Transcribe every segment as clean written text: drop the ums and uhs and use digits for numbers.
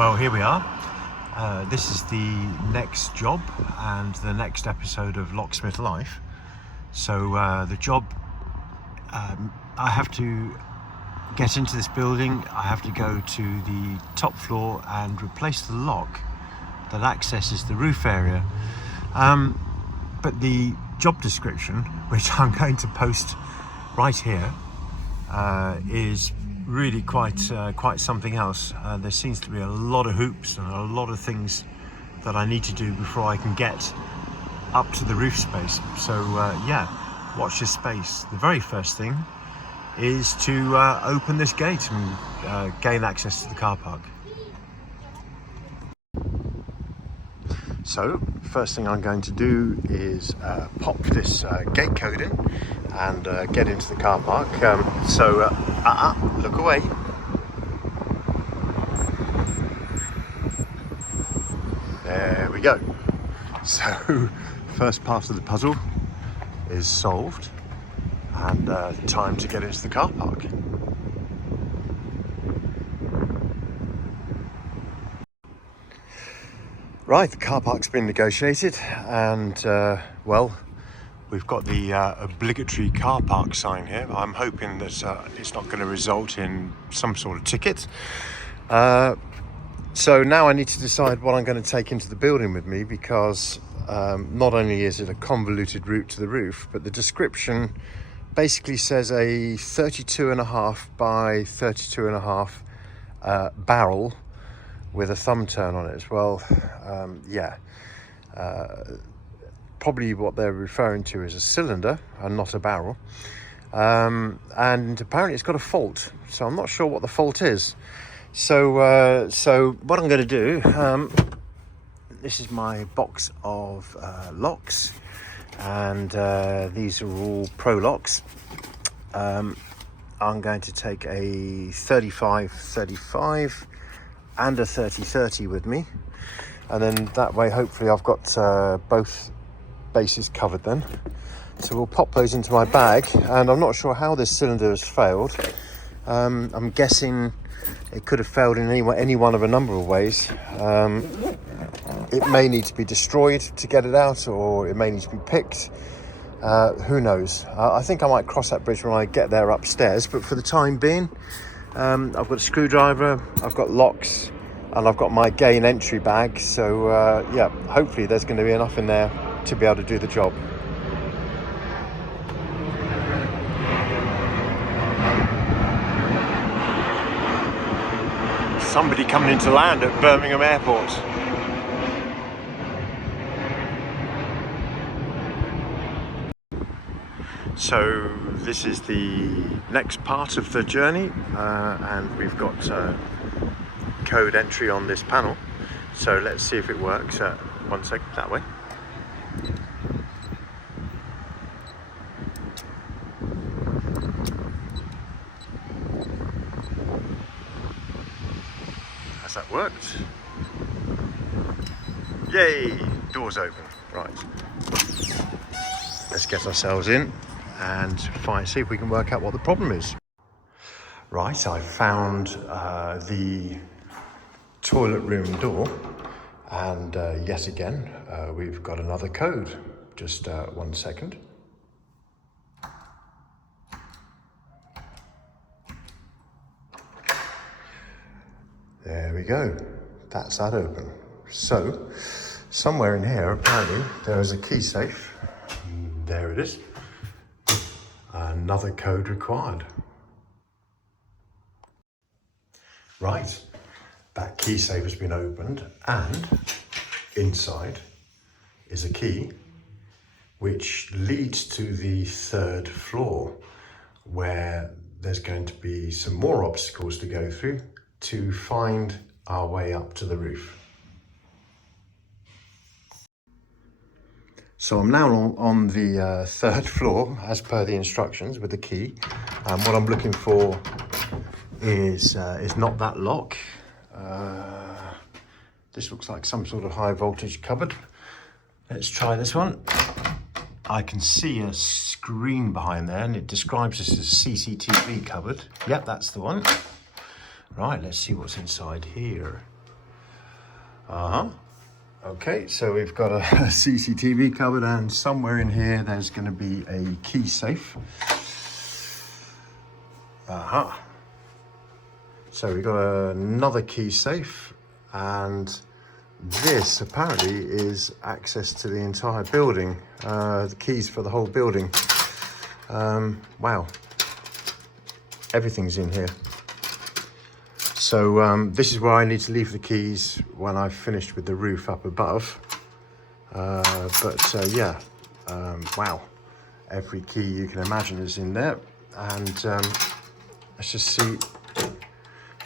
Well, here we are. This is the next job and the next episode of Locksmith Life. So the job, I have to get into this building. I have to go to the top floor and replace the lock that accesses the roof area. But the job description, which I'm going to post right here, is really quite something else. There seems to be a lot of hoops and a lot of things that I need to do before I can get up to the roof space. So yeah, watch this space. The very first thing is to open this gate and gain access to the car park. So first thing I'm going to do is pop this gate code in and get into the car park. Look away. There we go. So first part of the puzzle is solved, and time to get into the car park. Right, the car park's been negotiated, and well, we've got the obligatory car park sign here. I'm hoping that it's not going to result in some sort of ticket. So now I need to decide what I'm going to take into the building with me, because not only is it a convoluted route to the roof, but the description basically says a 32.5 by 32.5 barrel with a thumb turn on it as well. Probably what they're referring to is a cylinder and not a barrel. And apparently it's got a fault, so I'm not sure what the fault is. So what I'm going to do, this is my box of locks, and these are all Pro locks. I'm going to take a 35-35 and a 30-30 with me, and then that way hopefully I've got both bases covered then. So we'll pop those into my bag, and I'm not sure how this cylinder has failed. I'm guessing it could have failed in any one of a number of ways. It may need to be destroyed to get it out, or it may need to be picked. Who knows? I think I might cross that bridge when I get there upstairs, but for the time being, I've got a screwdriver, I've got locks, and I've got my gain entry bag. So yeah, hopefully there's going to be enough in there to be able to do the job. Somebody coming into land at Birmingham Airport. So this is the next part of the journey, and we've got code entry on this panel. So let's see if it works. 1 second, that way. Has that worked? Yay! Doors open. Right. Let's get ourselves in and see if we can work out what the problem is. Right, I found the toilet room door, and yet again we've got another code. Just 1 second. There we go. That's that open. So somewhere in here apparently there is a key safe. There it is. Another code required. Right, that key safe has been opened, and inside is a key which leads to the 3rd floor, where there's going to be some more obstacles to go through to find our way up to the roof. So I'm now on the 3rd floor as per the instructions with the key, and what I'm looking for is not that lock. This looks like some sort of high voltage cupboard. Let's try this one. I can see a screen behind there, and it describes this as a CCTV cupboard. Yep, that's the one. Right, let's see what's inside here. Okay, so we've got a CCTV cupboard, and somewhere in here there's going to be a key safe. So we've got another key safe, and this apparently is access to the entire building, the keys for the whole building. Wow, everything's in here. So this is where I need to leave the keys when I've finished with the roof up above. Yeah, wow, every key you can imagine is in there. And let's just see.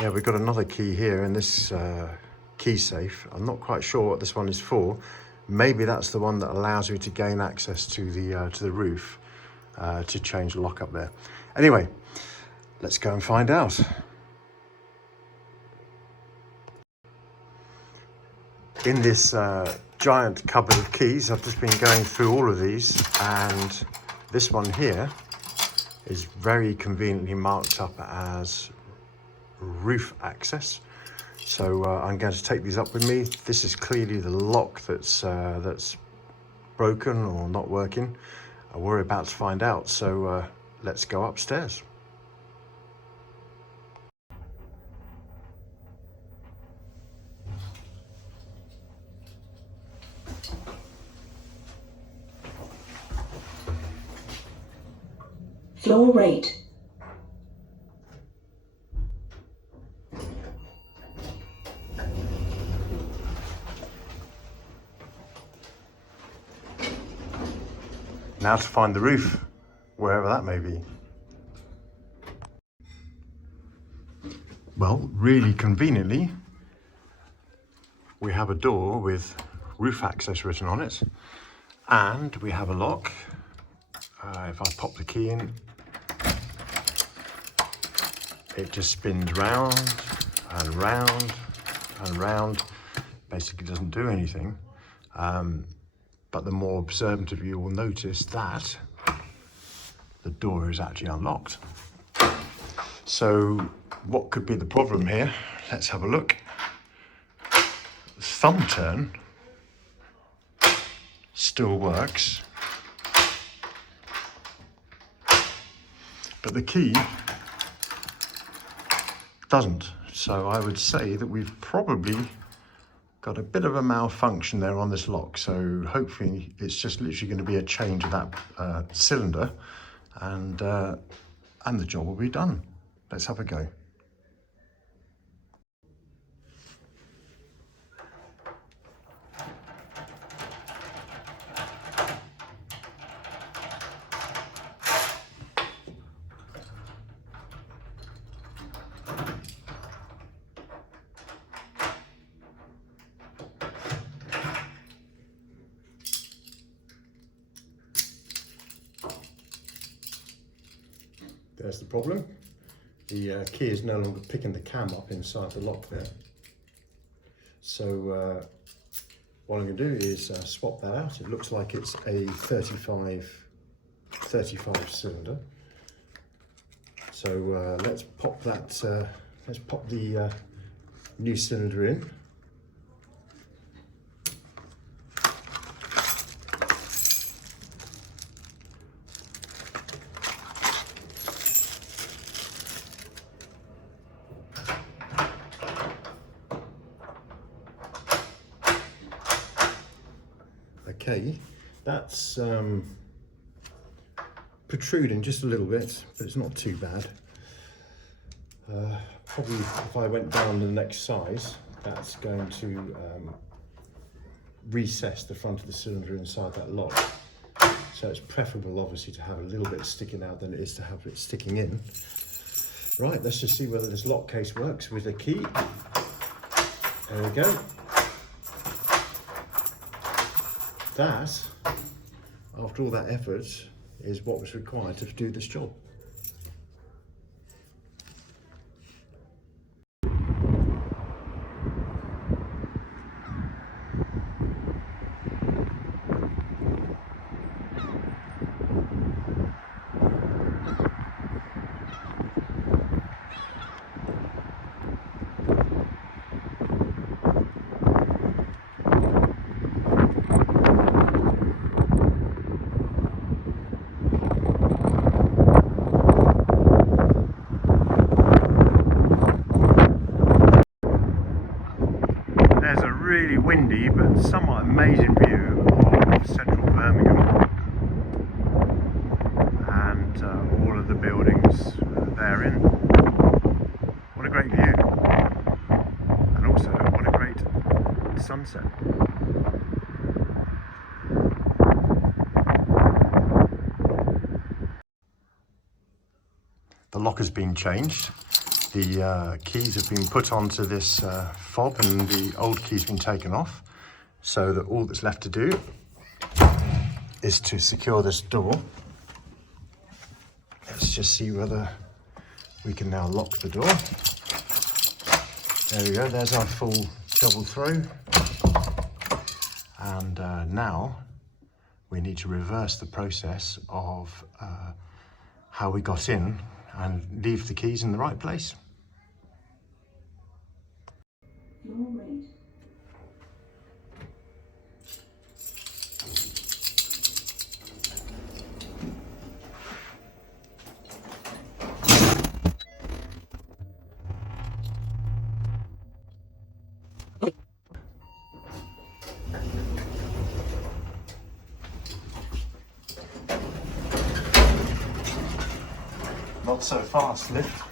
Yeah, we've got another key here in this key safe. I'm not quite sure what this one is for. Maybe that's the one that allows me to gain access to the roof to change the lock up there. Anyway, let's go and find out. In this giant cupboard of keys, I've just been going through all of these, and this one here is very conveniently marked up as roof access. So I'm going to take these up with me. This is clearly the lock that's broken or not working. We're about to find out, so let's go upstairs. Floor rate. Now to find the roof, wherever that may be. Well, really conveniently, we have a door with roof access written on it, and we have a lock. If I pop the key in, it just spins round and round and round. Basically doesn't do anything. But the more observant of you will notice that the door is actually unlocked. So what could be the problem here? Let's have a look. Thumb turn still works, but the key doesn't. So I would say that we've probably got a bit of a malfunction there on this lock. So hopefully it's just literally going to be a change of that cylinder, and the job will be done. Let's have a go. There's the problem. The key is no longer picking the cam up inside the lock there. So what I'm going to do is swap that out. It looks like it's a 35 cylinder. So let's pop that. Let's pop the new cylinder in. Okay, that's protruding just a little bit, but it's not too bad. Probably if I went down to the next size, that's going to recess the front of the cylinder inside that lock. So it's preferable obviously to have a little bit sticking out than it is to have it sticking in. Right, let's just see whether this lock case works with a key. There we go. That, after all that effort, is what was required to do this job. of the buildings therein. What a great view, and also what a great sunset. The lock has been changed. The keys have been put onto this fob, and the old key's been taken off, so that all that's left to do is to secure this door. Let's just see whether we can now lock the door. There we go, there's our full double throw. And now we need to reverse the process of how we got in and leave the keys in the right place. Not so fast, lift.